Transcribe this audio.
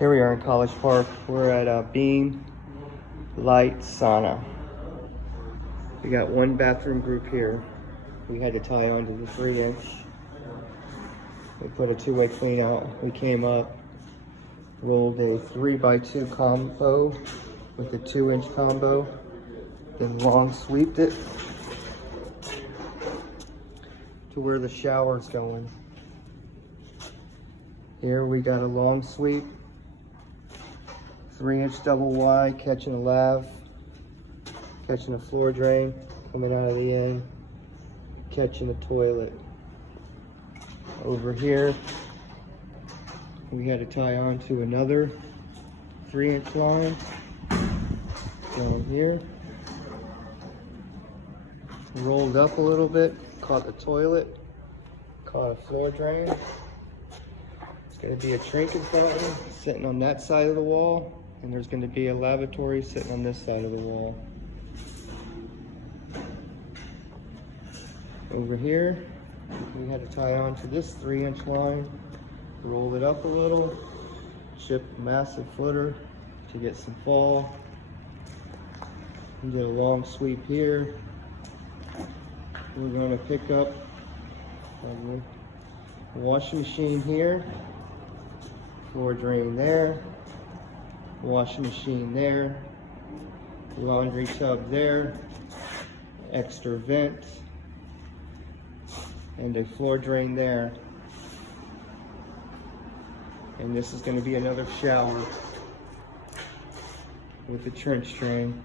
Here we are in College Park. We're at Beam Light Sauna. We got one bathroom group here. We had to tie onto the 3-inch. We put a 2-way clean out. We came up, rolled a 3x2 combo with a 2-inch combo, then long sweeped it to where the shower's going. Here we got a long sweep, 3-inch double wide, catching a lav, catching a floor drain, coming out of the end, catching a toilet. Over here, we had to tie on to another 3-inch line. Down here, rolled up a little bit, caught the toilet, caught a floor drain. It's going to be a trinkage fountain sitting on that side of the wall, and there's going to be a lavatory sitting on this side of the wall. Over here, we had to tie on to this 3-inch line, roll it up a little, chip a massive footer to get some fall, and get a long sweep here. We're going to pick up a washing machine here, floor drain there, washing machine there, laundry tub there, extra vent, and a floor drain there. And this is going to be another shower with a trench drain.